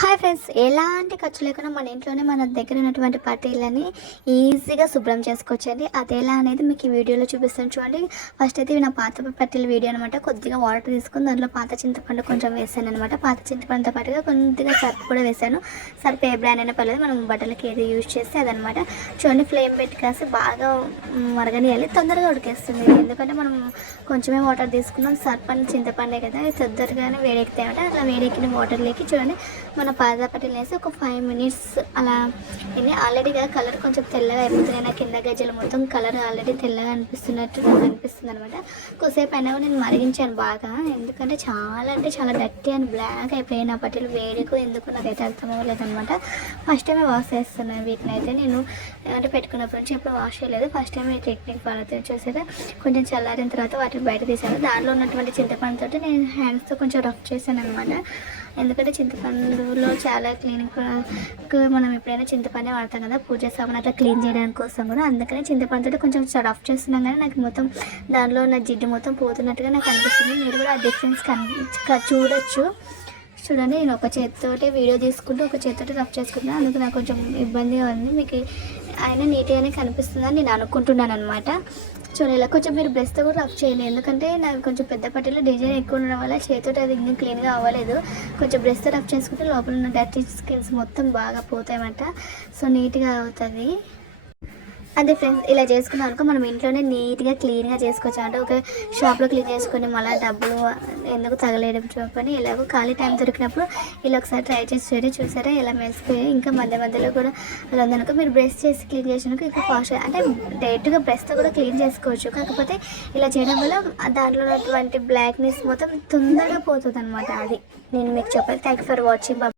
Hi friends, ఎలాంటి ఖర్చు లేకుండా మన ఇంట్లోనే మన దగ్గర ఉన్నటువంటి పట్టీలని ఈజీగా శుభ్రం చేసుకోవచ్చండి. అది ఎలా అనేది మీకు ఈ వీడియోలో చూపిస్తాను చూడండి. ఫస్ట్ అయితే ఇవి నా పాత పట్టీల వీడియో అనమాట. కొద్దిగా వాటర్ తీసుకుని దాంట్లో పాత చింతపండు కొంచెం వేసాను అనమాట. పాత చింతపండుతో పాటుగా కొద్దిగా సర్ఫ్ కూడా వేసాను. సర్ఫ్ ఏ బ్రాండ్ అయినా పర్లేదు, మనం బట్టలకి ఏది యూజ్ చేస్తే అదనమాట. చూడండి, ఫ్లేమ్ పెట్టి కాసి బాగా మరగనియాలి. తొందరగా ఉడికేస్తుంది, ఎందుకంటే మనం కొంచెమే వాటర్ తీసుకున్నాం. సర్ఫ్ అని చింతపండే కదా, అది తొందరగానే వేడెక్కుతాయి అనమాట. అట్లా వేడెక్కిన వాటర్లోకి చూడండి మన పాత పట్టీలు వేసి ఒక 5 minutes అలా ఆల్రెడీగా కలర్ కొంచెం తెల్లగా అయిపోతుంది. నా కింద గజ్జలు మొత్తం కలర్ ఆల్రెడీ తెల్లగా అనిపిస్తున్నట్టు అనిపిస్తుంది అనమాట. కొద్దిసేపు అయినా కూడా నేను మరిగించాను బాగా, ఎందుకంటే చాలా అంటే చాలా గట్టి అని బ్లాక్ అయిపోయాయి నా పట్టీలు. వేడికు ఎందుకు నాకైతే అర్థం అవ్వలేదన్నమాట. ఫస్ట్ టైమే వాష్ చేస్తున్నాను వీటిని అయితే. నేను అంటే పెట్టుకున్నప్పటి నుంచి ఎప్పుడు వాష్ చేయలేదు. ఫస్ట్ టైం ఈ టెక్నిక్ ఫాలో చేసేది. కొంచెం చల్లారిన తర్వాత వాటిని బయట తీసాను. దాంట్లో ఉన్నటువంటి చింతపండుతో నేను హ్యాండ్స్తో కొంచెం రఫ్ చేశాను అనమాట. ఎందుకంటే చింతపండులో చాలా క్లీనింగ్ మనం ఎప్పుడైనా చింతపండే వాడతాం కదా, పూజ సామాన్ అట్లా క్లీన్ చేయడానికి కోసం కూడా. అందుకని చింతపండుతో కొంచెం రఫ్ చేస్తున్నాం, కానీ నాకు మొత్తం దానిలో ఉన్న జిడ్డు మొత్తం పోతున్నట్టుగా నాకు అనిపిస్తుంది. మీరు కూడా ఆ డిఫరెన్స్ చూడొచ్చు. చూడండి, నేను ఒక చేతితోటి వీడియో తీసుకుంటూ ఒక చేతితోటి రఫ్ చేసుకుంటున్నాను. అందుకు నాకు కొంచెం ఇబ్బందిగా ఉంది. మీకు అయినా నీట్గానే కనిపిస్తుందని నేను అనుకుంటున్నాను అనమాట. చూడండి, ఇలా కొంచెం మీరు బ్రష్తో కూడా రఫ్ చేయండి, ఎందుకంటే నాకు కొంచెం పెద్ద పట్టీలో డిజైన్ ఎక్కువ ఉండడం వల్ల చేతితో అది ఇంకా క్లీన్గా అవ్వలేదు. కొంచెం బ్రష్తో రఫ్ చేసుకుంటే లోపల ఉన్న డర్టీ స్కిన్స్ మొత్తం బాగా పోతాయన్నమాట. సో నీట్గా అవుతుంది. అదే ఫ్రెండ్స్, ఇలా చేసుకున్నాం అనుకో మనం ఇంట్లోనే నీట్గా క్లీన్గా చేసుకోవచ్చు. అంటే ఒక షాప్లో క్లీన్ చేసుకొని మళ్ళీ డబ్బులు ఎందుకు తగలేయడం చూపని, ఇలాగో ఖాళీ టైం దొరికినప్పుడు ఇలా ఒకసారి ట్రై చేసి చూసారా ఎలా మెలిసిపోయి. ఇంకా మధ్య మధ్యలో కూడా అలా ఉందనుకో మీరు బ్రష్ చేసి క్లీన్ చేసినాక ఇంకా ఫాస్ట్గా అంటే డైరెక్ట్గా బ్రష్తో కూడా క్లీన్ చేసుకోవచ్చు. కాకపోతే ఇలా చేయడం వల్ల దాంట్లో ఉన్నటువంటి బ్లాక్నెస్ మొత్తం తొందరగా పోతుంది అనమాట. అది నేను మీకు చెప్పాలి. Thank you for watching.